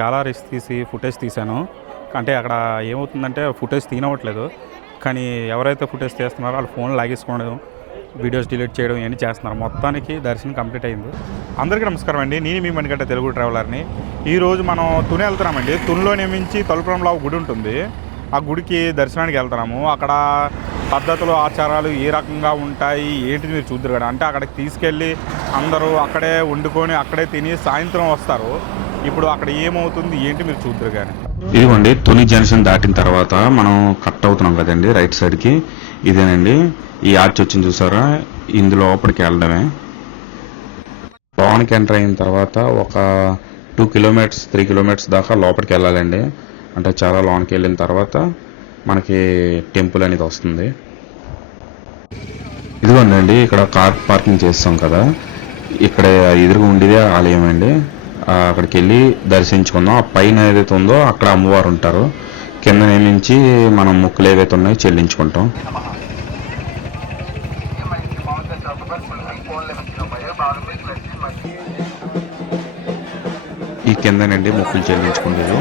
చాలా రిస్క్ తీసి ఫుటేజ్ తీశాను. అంటే అక్కడ ఏమవుతుందంటే ఫుటేజ్ తీయనవ్వట్లేదు. కానీ ఎవరైతే ఫుటేజ్ తీస్తున్నారో వాళ్ళు ఫోన్ లాగేసుకోవడం, వీడియోస్ డిలీట్ చేయడం ఇవన్నీ చేస్తున్నారు. మొత్తానికి దర్శనం కంప్లీట్ అయింది. అందరికీ నమస్కారం అండి. నేను మీ మణికంఠ తెలుగు ట్రావెలర్ని. ఈరోజు మనం తుని వెళ్తున్నామండి. తునిలో నియమించి తలుపురంలో గుడి ఉంటుంది. ఆ గుడికి దర్శనానికి వెళ్తున్నాము. అక్కడ పద్ధతులు ఆచారాలు ఏ రకంగా ఉంటాయి ఏంటిది మీరు చూద్దరు కదా. అంటే అక్కడికి తీసుకెళ్ళి అందరూ అక్కడే వండుకొని అక్కడే తిని సాయంత్రం వస్తారు. ఇప్పుడు అక్కడ ఏమవుతుంది ఏంటి మీరు చూద్దరు కానీ. ఇదిగోండి తుని జంక్షన్ దాటిన తర్వాత మనం కట్ అవుతున్నాం కదండి రైట్ సైడ్కి. ఇదేనండి ఈ ఆర్చ్ వచ్చింది చూసారా, ఇందులో లోపలికి వెళ్ళడమే. లోనికి ఎంటర్ అయిన తర్వాత ఒక 2 కిలోమీటర్స్ 3 కిలోమీటర్స్ దాకా లోపలికి వెళ్ళాలండి. అంటే చాలా లోనికి వెళ్ళిన తర్వాత మనకి టెంపుల్ అనేది వస్తుంది. ఇదిగోండి ఇక్కడ కార్ పార్కింగ్ చేస్తాం కదా, ఇక్కడ ఎదురుగా ఉండేదే ఆలయం అండి. అక్కడికి వెళ్ళి దర్శించుకుందాం. ఆ పైన ఏదైతే ఉందో అక్కడ అమ్మవారు ఉంటారు. కింద నుంచి మనం మొక్కులు ఏవైతే ఉన్నాయో చెల్లించుకుంటాం. ఈ కిందనండి మొక్కులు చెల్లించుకుంటుంది.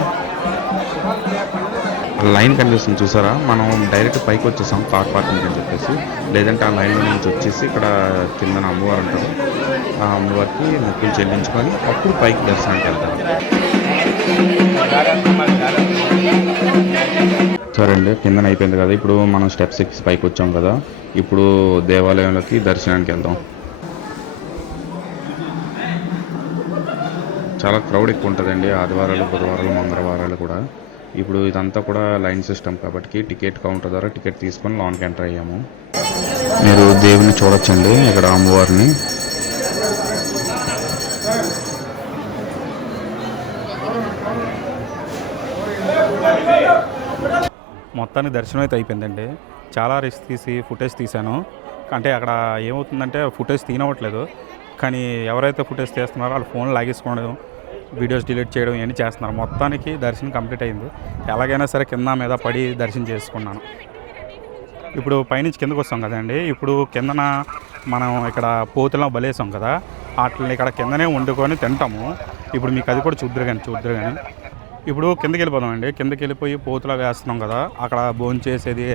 లైన్ కనిపిస్తుంది చూసారా, మనం డైరెక్ట్ పైకి వచ్చేసాం కార్ పార్కింగ్ అని చెప్పేసి. లేదంటే ఆ లైన్లో నుంచి వచ్చేసి ఇక్కడ కిందన అమ్మవారు ఉంటారు. ఆ అమ్మవారికి మొక్కులు చెల్లించుకొని అప్పుడు పైకి దర్శనానికి వెళ్తారు. సరే అండి, కిందన అయిపోయింది కదా. ఇప్పుడు మనం స్టెప్స్ ఎక్కి పైకి వచ్చాం కదా. ఇప్పుడు దేవాలయంలోకి దర్శనానికి వెళ్దాం. చాలా క్రౌడ్ ఎక్కువ ఉంటుందండి ఆదివారాలు, బుధవారాలు, మంగళవారాలు కూడా. ఇప్పుడు ఇదంతా కూడా లైన్ సిస్టమ్ కాబట్టి టికెట్ కౌంటర్ ద్వారా టికెట్ తీసుకొని లోన్కి ఎంటర్ అయ్యాము. మీరు దేవుని చూడొచ్చండి ఇక్కడ అమ్మవారిని. మొత్తానికి దర్శనం అయితే అయిపోయిందండి. చాలా రిస్క్ తీసి ఫుటేజ్ తీశాను. అంటే అక్కడ ఏమవుతుందంటే ఫుటేజ్ తీయనవ్వట్లేదు. కానీ ఎవరైతే ఫుటేజ్ తీస్తున్నారో వాళ్ళు ఫోన్ లాగేసుకోవడం, వీడియోస్ డిలీట్ చేయడం ఇవన్నీ చేస్తున్నారు. మొత్తానికి దర్శనం కంప్లీట్ అయింది. ఎలాగైనా సరే కింద మీద పడి దర్శనం చేసుకున్నాను. ఇప్పుడు పైనుంచి కిందకు వస్తాం కదండి. ఇప్పుడు కిందన మనం ఇక్కడ పోతుల్లో బలేసాం కదా, వాటిని ఇక్కడ కిందనే వండుకొని తింటాము. ఇప్పుడు మీకు అది కూడా చూద్దరు కానీ ఇప్పుడు కిందకి వెళ్ళిపోదామండి. కిందకి వెళ్ళిపోయి పోతులా వేస్తున్నాం కదా, అక్కడ భోజనం చేసేది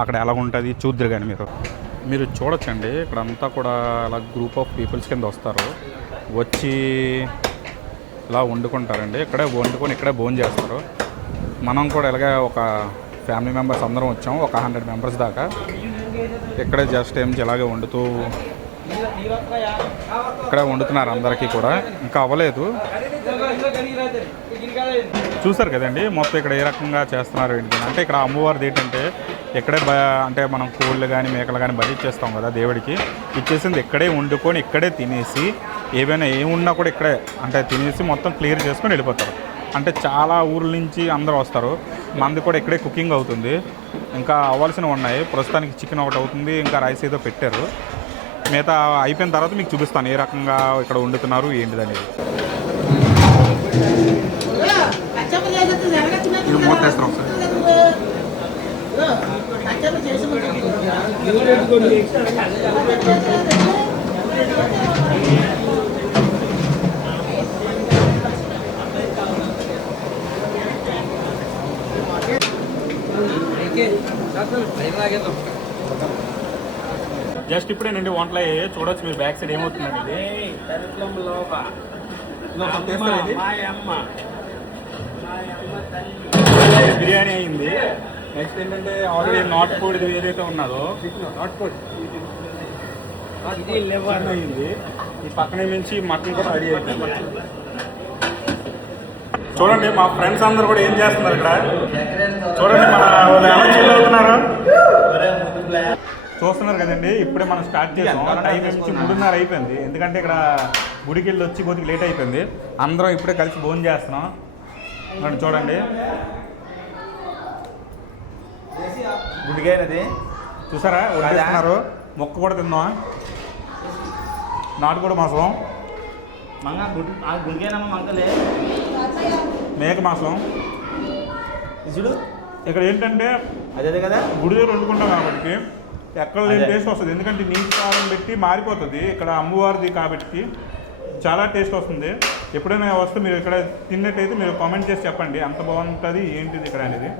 అక్కడ ఎలా ఉంటుంది చూద్దరు కానీ మీరు చూడొచ్చండి. ఇక్కడ అంతా కూడా అలా గ్రూప్ ఆఫ్ పీపుల్స్ కింద వస్తారు. వచ్చి ఇలా వండుకుంటారండి. ఇక్కడే వండుకొని ఇక్కడే భోజనం చేస్తారు. మనం కూడా ఇలాగే ఒక ఫ్యామిలీ మెంబర్స్ అందరం వచ్చాం, ఒక 100 మెంబర్స్ దాకా. ఇక్కడే జస్ట్ ఇలాగే వండుతూ ఇక్కడ వండుతున్నారు అందరికీ కూడా. ఇంకా అవ్వలేదు. చూసారు కదండి మొత్తం ఇక్కడ ఏ రకంగా చేస్తున్నారు ఏంటి అంటే. ఇక్కడ అమ్మవారిది ఏంటంటే ఇక్కడే అంటే మనం కోళ్ళు కానీ మేకలు కానీ బలి ఇచ్చేస్తాం కదా దేవుడికి. ఇచ్చేసింది ఇక్కడే వండుకొని ఇక్కడే తినేసి ఏమైనా ఏమున్నా కూడా ఇక్కడే అంటే తినేసి మొత్తం క్లియర్ చేసుకొని వెళ్ళిపోతారు. అంటే చాలా ఊర్ల నుంచి అందరూ వస్తారు. మంది కూడా ఇక్కడే కుకింగ్ అవుతుంది. ఇంకా అవ్వాల్సినవి ఉన్నాయి. ప్రస్తుతానికి చికెన్ ఒకటి అవుతుంది, ఇంకా రైస్ ఏదో పెట్టారు. మిగతా అయిపోయిన తర్వాత మీకు చూపిస్తాను ఏ రకంగా ఇక్కడ వండుతున్నారు ఏంటిది అనేది. జస్ట్ ఇప్పుడేనండి వంటలు చూడొచ్చు మీరు బ్యాక్ సైడ్ ఏమవుతుందండి. బిర్యానీ అయింది. నెక్స్ట్ ఏంటంటే ఆల్రెడీ నాట్ ఫుడ్ ఇది ఏదైతే ఉన్నదో అయింది. ఈ పక్కనే నుంచి మటన్ కూడా రెడీ అయిపోయింది. చూడండి మా ఫ్రెండ్స్ అందరూ కూడా ఏం చేస్తున్నారు ఇక్కడ. చూడండి మన ఎలా చిల్ అవుతున్నారు చూస్తున్నారు కదండి. ఇప్పుడే మనం స్టార్ట్ చేసాం. టైం నుంచి 3:30 అయిపోయింది. ఎందుకంటే ఇక్కడ గుడికి వెళ్ళి వచ్చి కొద్దిగా లేట్ అయిపోయింది. అందరం ఇప్పుడే కలిసి భోజనం చేస్తున్నాం. చూడండి గుడికైనది చూసారా వడ్డిస్తున్నారు. మొక్క కూడా తిందాం. నాటుకోడి మాసం, మేక మాసం. ఇక్కడ ఏంటంటే అదే కదా గుడి దగ్గర వండుకుంటాం కాబట్టి ఎక్కడ లేని టేస్ట్ వస్తుంది. ఎందుకంటే నీటి కారం పెట్టి మారిపోతుంది. ఇక్కడ అమ్మవారిది కాబట్టి చాలా టేస్ట్ వస్తుంది. ఎప్పుడైనా వస్తే మీరు ఇక్కడ తిన్నట్టయితే మీరు కామెంట్ చేసి చెప్పండి అంత బాగుంటుంది ఏంటిది ఇక్కడ అనేది.